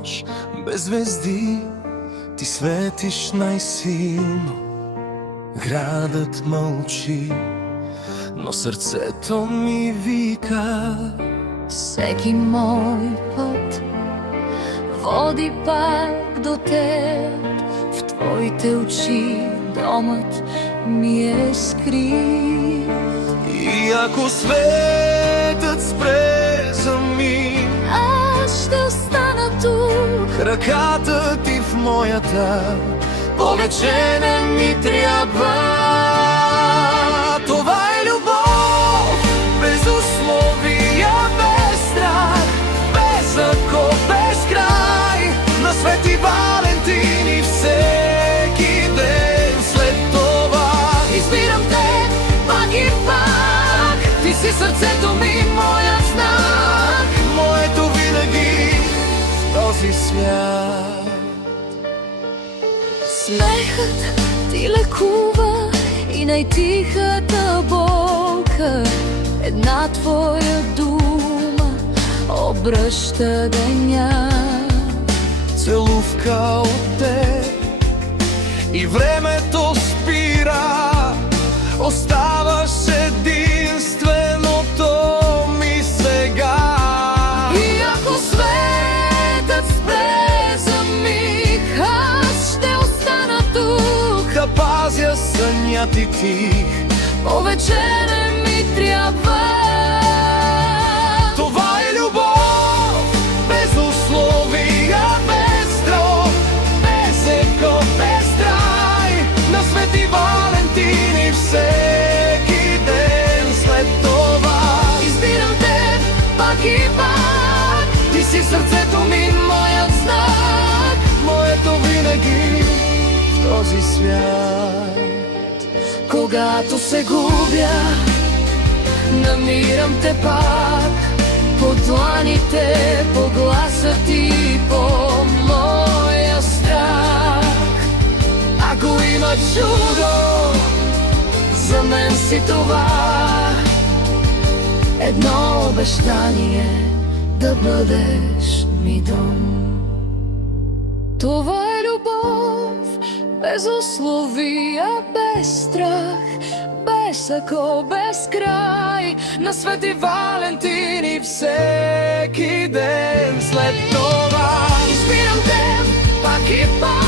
нощ без звезди ти светиш най-силно. Градът мълчи, но сърцето ми вика. Всеки мой път води пак до теб. В твоите очи домът ми е скрит. И ако светът спре за миг, Аз ще остана тук. ръката ти в моята повече не ми трябва. Това е любов, без условия, без страх, без закон, без край. На Свети Валентин и всеки ден след това избирам те пак и пак. Ти си сърцето ми, моят знак, моето винаги в този свят. Смехът ти лекува и най-тихата болка. Една твоя дума обръща деня. Целувка от теб и времето спира. Оставаш единственото ми сега. И ако светът спре за миг, аз ще остана тук. Да пазя съня ти тих. Повече не ми трябва. Това е любов, без условия, без строг, без еко, без край. На Свети Валентин и всеки ден след това Избирам те пак и пак. ти си сърцето ми, моят знак, моето винаги в този свят. Когато се губя, намирам те пак. По дланите, по гласа ти, по моя страх. Ако има чудо, За мен си това едно обещание, да бъдеш ми дом. Това е любов, без условия, без страх, без ако, без край. на Свети Валентин и всеки ден след това Избирам те пак и пак.